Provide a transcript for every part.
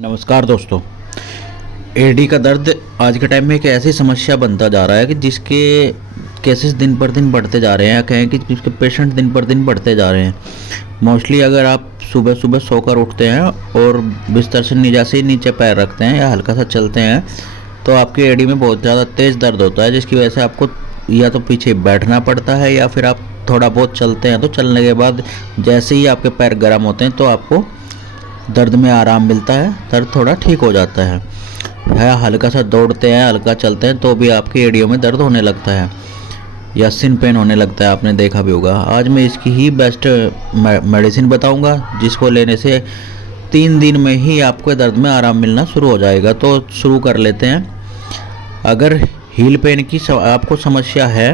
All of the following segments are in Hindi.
नमस्कार दोस्तों। एडी का दर्द आज के टाइम में एक ऐसी समस्या बनता जा रहा है कि जिसके केसेस दिन पर दिन बढ़ते जा रहे हैं, या कहें कि जिसके पेशेंट दिन पर दिन बढ़ते जा रहे हैं। मोस्टली अगर आप सुबह सुबह सोकर उठते हैं और बिस्तर से जैसे ही नीचे पैर रखते हैं या हल्का सा चलते हैं तो आपकी एडी में बहुत ज़्यादा तेज़ दर्द होता है, जिसकी वजह से आपको या तो पीछे बैठना पड़ता है या फिर आप थोड़ा बहुत चलते हैं तो चलने के बाद जैसे ही आपके पैर गर्म होते हैं तो आपको दर्द में आराम मिलता है, दर्द थोड़ा ठीक हो जाता है। हल्का सा दौड़ते हैं, हल्का चलते हैं तो भी आपकी एड़ियों में दर्द होने लगता है या सिन पेन होने लगता है, आपने देखा भी होगा। आज मैं इसकी ही बेस्ट मेडिसिन बताऊंगा, जिसको लेने से 3 दिन में ही आपको दर्द में आराम मिलना शुरू हो जाएगा। तो शुरू कर लेते हैं। अगर हील पेन की आपको समस्या है,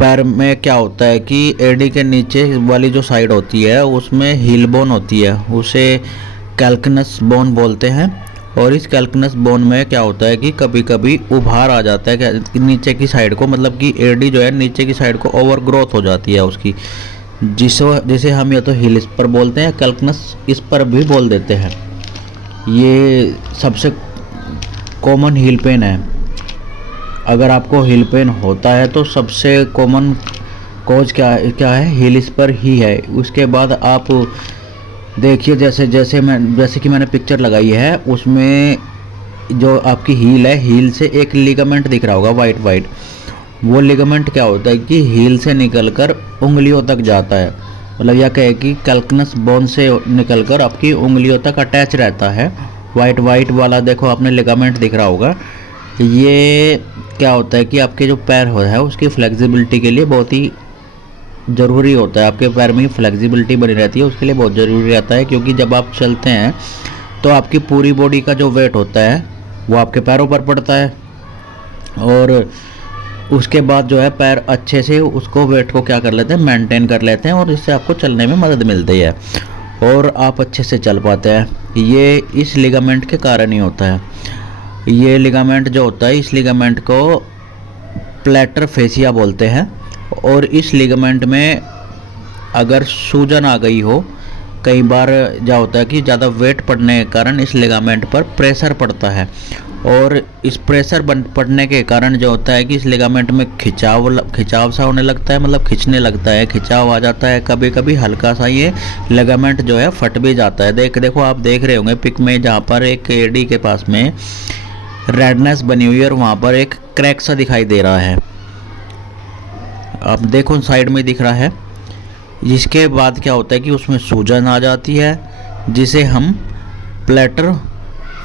पैर में क्या होता है कि एडी के नीचे वाली जो साइड होती है उसमें हील बोन होती है, उसे कैल्कनस बोन बोलते हैं। और इस कैल्कनस बोन में क्या होता है कि कभी कभी उभार आ जाता है कि नीचे की साइड को, मतलब कि एडी जो है नीचे की साइड को ओवर ग्रोथ हो जाती है उसकी, जिसे हम या तो हील स्पर बोलते हैं, कैल्कनस स्पर भी बोल देते हैं। ये सबसे कॉमन हील पेन है। अगर आपको हील पेन होता है तो सबसे कॉमन कॉज क्या है, हील स्पर ही है। उसके बाद आप देखिए जैसे कि मैंने पिक्चर लगाई है, उसमें जो आपकी हील है, हील से एक लिगामेंट दिख रहा होगा वाइट। वो लिगामेंट क्या होता है कि हील से निकलकर उंगलियों तक जाता है, मतलब यह कहे कि कैल्कनस बोन से निकलकर आपकी उंगलियों तक अटैच रहता है। वाइट वाला देखो आपने लिगामेंट दिख रहा होगा। ये क्या होता है कि आपके जो पैर है उसकी फ्लेक्सिबिलिटी के लिए बहुत ही ज़रूरी होता है। आपके पैर में फ्लेक्सिबिलिटी बनी रहती है, उसके लिए बहुत ज़रूरी रहता है, क्योंकि जब आप चलते हैं तो आपकी पूरी बॉडी का जो वेट होता है वो आपके पैरों पर पड़ता है, और उसके बाद जो है पैर अच्छे से उसको वेट को क्या कर लेते हैं, मेंटेन कर लेते हैं, और इससे आपको चलने में मदद मिलती है और आप अच्छे से चल पाते हैं। ये इस लिगामेंट के कारण ही होता है। ये लिगामेंट जो होता है, इस लिगामेंट को प्लैटर फेसिया बोलते हैं। और इस लिगामेंट में अगर सूजन आ गई हो, कई बार क्या होता है कि ज़्यादा वेट पड़ने के कारण इस लिगामेंट पर प्रेशर पड़ता है, और इस प्रेशर पड़ने के कारण जो होता है कि इस लिगामेंट में खिंचाव सा होने लगता है, मतलब खिंचने लगता है, खिंचाव आ जाता है। कभी कभी हल्का सा ये लिगामेंट जो है फट भी जाता है। देखो आप देख रहे होंगे पिक में, जहाँ पर एक एडी के पास में रेडनेस बनी हुई है और वहाँ पर एक क्रैक सा दिखाई दे रहा है। आप देखो साइड में दिख रहा है। जिसके बाद क्या होता है कि उसमें सूजन आ जाती है, जिसे हम प्लैटर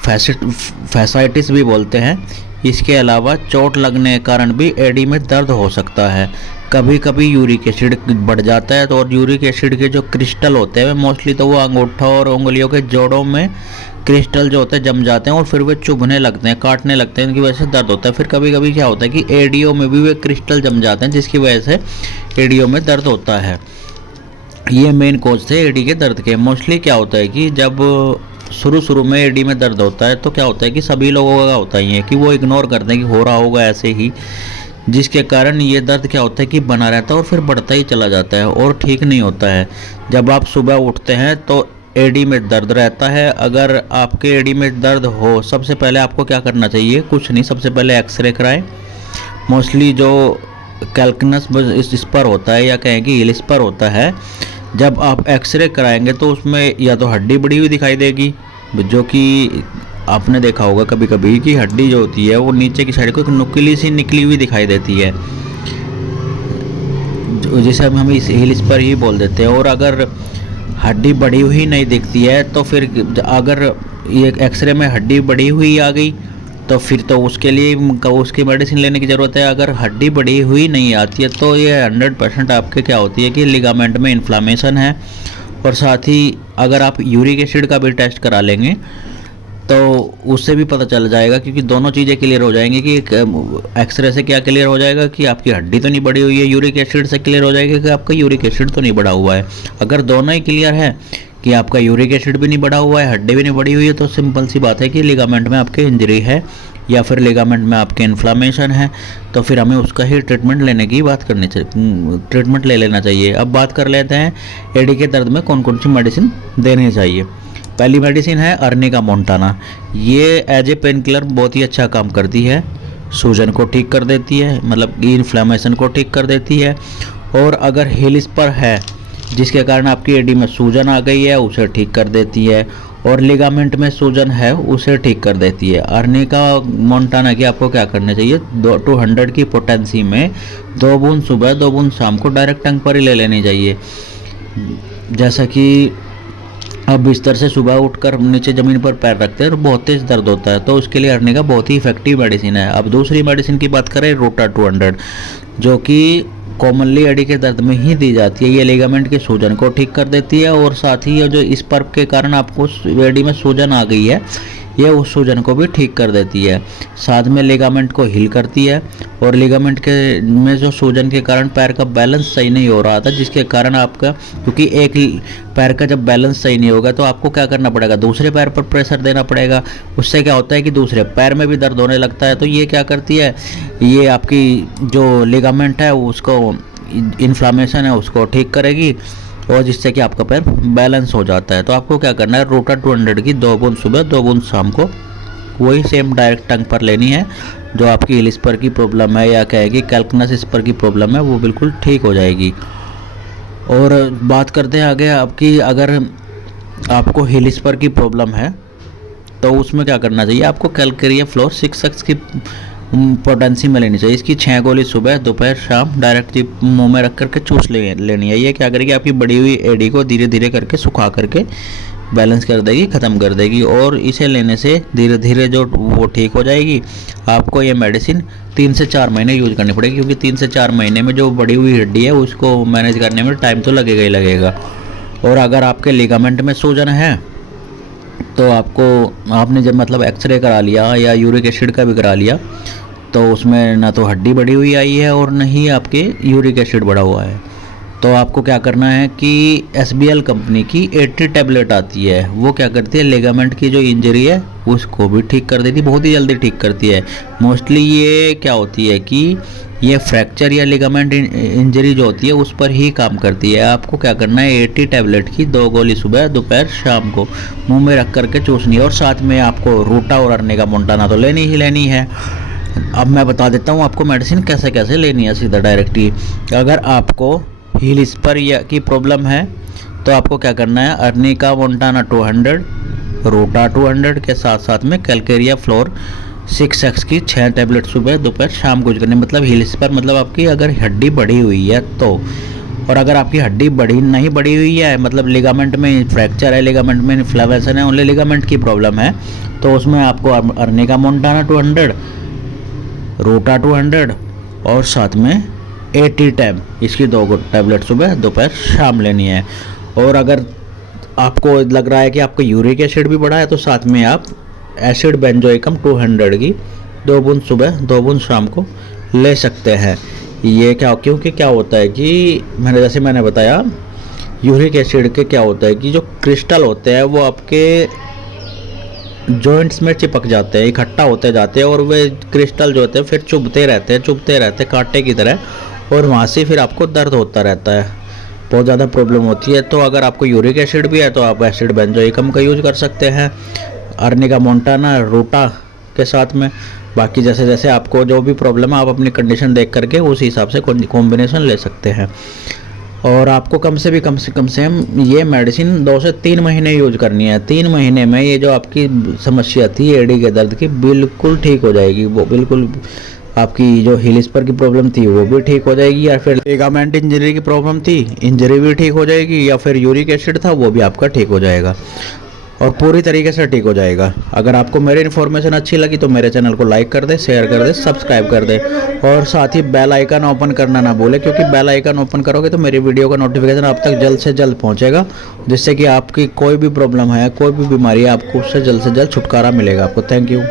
फैसाइटिस भी बोलते हैं। इसके अलावा चोट लगने के कारण भी एडी में दर्द हो सकता है। कभी कभी यूरिक एसिड बढ़ जाता है, तो और यूरिक एसिड के जो क्रिस्टल होते हैं मोस्टली तो वो अंगूठा और उंगलियों के जोड़ों में क्रिस्टल जो होते हैं जम जाते हैं और फिर वे चुभने लगते हैं, काटने लगते हैं, इनकी वजह से दर्द होता है। फिर कभी कभी क्या होता है कि एडियो में भी वे क्रिस्टल जम जाते हैं, जिसकी वजह से एडियो में दर्द होता है। ये मेन कॉज थे एडी के दर्द के। मोस्टली क्या होता है कि जब शुरू में एडी में दर्द होता है तो क्या होता है कि सभी लोगों का होता ही है कि वो इग्नोर करते हैं कि हो रहा होगा ऐसे ही, जिसके कारण ये दर्द क्या होता है कि बना रहता है और फिर बढ़ता ही चला जाता है और ठीक नहीं होता है। जब आप सुबह उठते हैं तो एडी में दर्द रहता है। अगर आपके एडी में दर्द हो, सबसे पहले आपको क्या करना चाहिए, कुछ नहीं, सबसे पहले एक्सरे कराएं। मोस्टली जो कैल्कनस स्पर होता है या कहें कि हील स्पर होता है, जब आप एक्सरे कराएंगे तो उसमें या तो हड्डी बड़ी हुई दिखाई देगी, जो कि आपने देखा होगा कभी कभी कि हड्डी जो होती है वो नीचे की साइड को एक नुकीली सी निकली हुई दिखाई देती है, जिसे हम इस हील स्पर ही बोल देते हैं। और अगर हड्डी बढ़ी हुई नहीं दिखती है तो फिर अगर ये एक्सरे में हड्डी बढ़ी हुई आ गई तो फिर तो उसके लिए उसकी मेडिसिन लेने की ज़रूरत है। अगर हड्डी बढ़ी हुई नहीं आती है तो ये 100% आपके क्या होती है कि लिगामेंट में इन्फ्लामेशन है। और साथ ही अगर आप यूरिक एसिड का भी टेस्ट करा लेंगे तो उससे भी पता चल जाएगा, क्योंकि दोनों चीज़ें क्लियर हो जाएंगी कि एक्सरे से क्या क्लियर हो जाएगा कि आपकी हड्डी तो नहीं बढ़ी हुई है, यूरिक एसिड से क्लियर हो जाएगा कि आपका यूरिक एसिड तो नहीं बढ़ा हुआ है। अगर दोनों ही क्लियर है कि आपका यूरिक एसिड भी नहीं बढ़ा हुआ है, हड्डी भी नहीं बढ़ी हुई है, तो सिंपल सी बात है कि लिगामेंट में आपके इंजरी है या फिर लिगामेंट में आपके इन्फ्लामेशन है, तो फिर हमें उसका ही ट्रीटमेंट लेने की बात करनी चाहिए, ट्रीटमेंट ले लेना चाहिए। अब बात कर लेते हैं एडी के दर्द में कौन कौन सी मेडिसिन देनी चाहिए। पहली मेडिसिन है अर्निका मोंटाना। ये एज ए पेन किलर बहुत ही अच्छा काम करती है, सूजन को ठीक कर देती है, मतलब इन्फ्लेमेशन को ठीक कर देती है। और अगर हिल स्पर है जिसके कारण आपकी एडी में सूजन आ गई है, उसे ठीक कर देती है। और लिगामेंट में सूजन है, उसे ठीक कर देती है। अर्निका मोंटाना की आपको क्या करना चाहिए, 200 की पोटेंसी में 2 बूंद सुबह 2 बूंद शाम को डायरेक्ट टंग पर ही ले लेनी चाहिए। जैसा कि अब बिस्तर से सुबह उठकर नीचे ज़मीन पर पैर रखते हैं और बहुत तेज़ दर्द होता है, तो उसके लिए अर्निका बहुत ही इफेक्टिव मेडिसिन है। अब दूसरी मेडिसिन की बात करें, रोटा 200, जो कि कॉमनली एडी के दर्द में ही दी जाती है। ये लिगामेंट के सूजन को ठीक कर देती है और साथ ही जो इस पर्क के कारण आपको एडी में सूजन आ गई है, ये उस सूजन को भी ठीक कर देती है। साथ में लिगामेंट को हील करती है। और लिगामेंट के में जो सूजन के कारण पैर का बैलेंस सही नहीं हो रहा था, जिसके कारण आपका, क्योंकि एक पैर का जब बैलेंस सही नहीं होगा तो आपको क्या करना पड़ेगा, दूसरे पैर पर प्रेशर देना पड़ेगा। उससे क्या होता है कि दूसरे पैर में भी दर्द होने लगता है। तो ये क्या करती है, ये आपकी जो लिगामेंट है उसको, इन्फ्लामेशन है उसको ठीक करेगी और जिससे कि आपका पैर बैलेंस हो जाता है। तो आपको क्या करना है, रोटा 200 की 2 बूंद सुबह 2 बूंद शाम को वही सेम डायरेक्ट टंग पर लेनी है। जो आपकी हिल स्पर की प्रॉब्लम है या कहेगी कैल्कनस स्पर की प्रॉब्लम है, वो बिल्कुल ठीक हो जाएगी। और बात करते हैं आगे आपकी, अगर आपको हिल स्पर की प्रॉब्लम है तो उसमें क्या करना चाहिए, आपको कैलकेरिया फ्लोर 6x की पोटेंसी में लेनी चाहिए। इसकी 6 गोली सुबह दोपहर शाम डायरेक्ट मुंह में रख करके चूस लेनी है। ये क्या करेगी, आपकी बड़ी हुई एडी को धीरे धीरे करके सुखा करके बैलेंस कर देगी, ख़त्म कर देगी। और इसे लेने से धीरे धीरे जो वो ठीक हो जाएगी। आपको ये मेडिसिन 3 से 4 महीने यूज करनी पड़ेगी, क्योंकि 3 से 4 महीने में जो बड़ी हुई हड्डी है उसको मैनेज करने में टाइम तो लगेगा ही लगेगा। और अगर आपके लिगामेंट में सूजन है तो आपने जब मतलब एक्सरे करा लिया या यूरिक एसिड का भी करा लिया, तो उसमें ना तो हड्डी बढ़ी हुई आई है और न ही आपके यूरिक एसिड बढ़ा हुआ है। तो आपको क्या करना है कि SBL कंपनी की 80 टैबलेट आती है, वो क्या करती है, लिगामेंट की जो इंजरी है उसको भी ठीक कर देती है, बहुत ही जल्दी ठीक करती है। मोस्टली ये क्या होती है कि ये फ्रैक्चर या लिगामेंट इंजरी जो होती है उस पर ही काम करती है। आपको क्या करना है, 80 टैबलेट की 2 गोली सुबह दोपहर शाम को मुंह में रख करके चूसनी है। और साथ में आपको रोटा और अर्निका मोंटाना तो लेनी ही लेनी है। अब मैं बता देता हूँ आपको मेडिसिन कैसे कैसे लेनी है सीधा डायरेक्ट ही। अगर आपको हील स्पर की प्रॉब्लम है तो आपको क्या करना है, अर्निका मोंटाना 200, रोटा 200 के साथ साथ में कैलकेरिया फ्लोर 6x की 6 टैबलेट सुबह दोपहर शाम को यूज करनी। मतलब हिल स्पर मतलब आपकी अगर हड्डी बढ़ी हुई है तो। और अगर आपकी हड्डी नहीं बढ़ी हुई है, मतलब लिगामेंट में फ्रैक्चर है, लिगामेंट में इन्फ्लेमेशन है, ओनली लिगामेंट की प्रॉब्लम है, तो उसमें आपको अर्निका मोंटाना 200, रोटा 200 और साथ में 80 टैब इसकी 2 टैबलेट सुबह दोपहर शाम लेनी है। और अगर आपको लग रहा है कि आपका यूरिक एसिड भी बढ़ा है तो साथ में आप एसिड बेंजोइकम 200 की 2 बूंद सुबह 2 बूंद शाम को ले सकते हैं। ये क्या, क्योंकि क्या होता है कि जैसे मैंने बताया, यूरिक एसिड के क्या होता है कि जो क्रिस्टल होते हैं वो आपके जॉइंट्स में चिपक जाते हैं, इकट्ठा होते जाते हैं और वे क्रिस्टल जो होते हैं फिर चुभते रहते हैं कांटे की तरह, और वहाँ से फिर आपको दर्द होता रहता है, बहुत ज़्यादा प्रॉब्लम होती है। तो अगर आपको यूरिक एसिड भी है तो आप एसिड बेंजोइकम का यूज़ कर सकते हैं अर्निका मोंटाना रोटा के साथ में। बाकी जैसे जैसे आपको जो भी प्रॉब्लम है आप अपनी कंडीशन देख करके उस हिसाब से कॉम्बिनेशन ले सकते हैं। और आपको कम से कम ये मेडिसिन 2 से 3 महीने यूज करनी है। 3 महीने में ये जो आपकी समस्या थी एडी के दर्द की बिल्कुल ठीक हो जाएगी। वो बिल्कुल आपकी जो हिल स्पर की प्रॉब्लम थी वो भी ठीक हो जाएगी, या फिर लिगामेंट इंजरी की प्रॉब्लम थी, इंजरी भी ठीक हो जाएगी, या फिर यूरिक एसिड था वो भी आपका ठीक हो जाएगा और पूरी तरीके से ठीक हो जाएगा। अगर आपको मेरी इन्फॉर्मेशन अच्छी लगी तो मेरे चैनल को लाइक कर दे, शेयर कर दे, सब्सक्राइब कर दे और साथ ही बेल आइकन ओपन करना ना भूले, क्योंकि बेल आइकन ओपन करोगे तो मेरी वीडियो का नोटिफिकेशन आप तक जल्द से जल्द पहुंचेगा, जिससे कि आपकी कोई भी प्रॉब्लम है, कोई भी बीमारी है, आपको उससे जल्द छुटकारा मिलेगा आपको। Thank you.